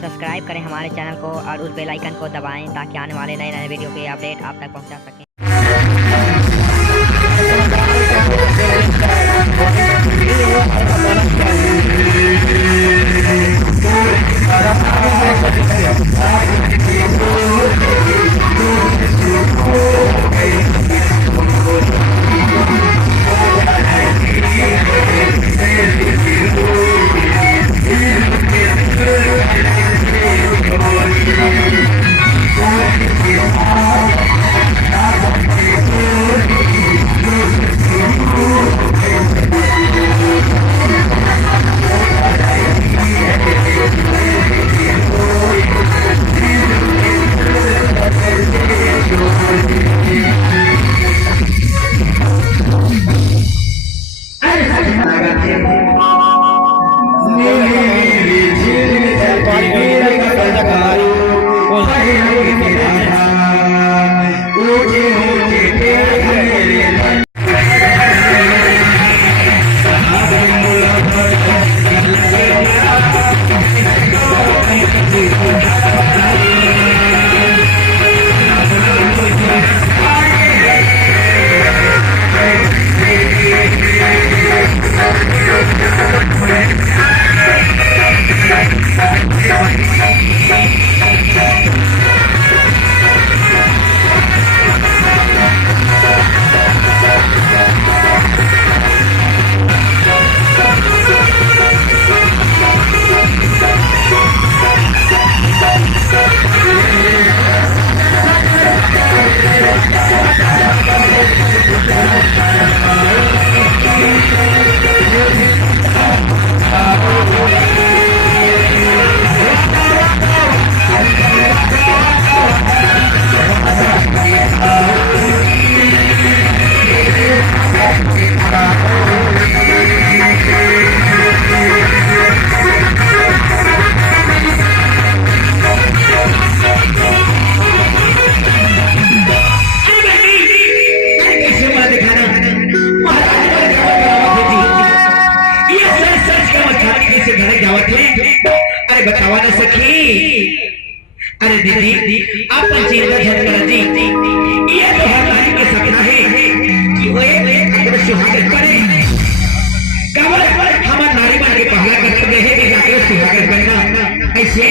सब्सक्राइब करें हमारे चैनल को और उस बेल आइकन को दबाएं ताकि आने वाले नए नए वीडियो के अपडेट आप तक पहुंचा सकें। अरे बतावा ना सखी। अरे दीदी आप चिंता मत करो जी, ये तो हमारी के सपना है कि वो एक अगर सुहागन करे कमर पर हमार नारी बन के पहला करते हैं कि अगर सुहागन बनना ऐसे